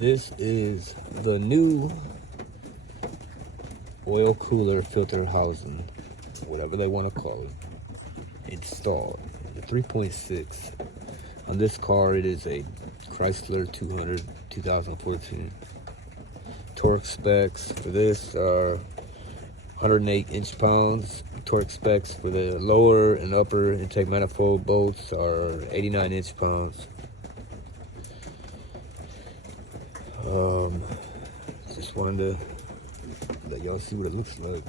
This is the new oil cooler filter housing, whatever they want to call it, installed. The 3.6. On this car, it is a Chrysler 200 2014. Torque specs for this are 108 inch-pounds. Torque specs for the lower and upper intake manifold bolts are 89 inch-pounds. Just wanted to let y'all see what it looks like.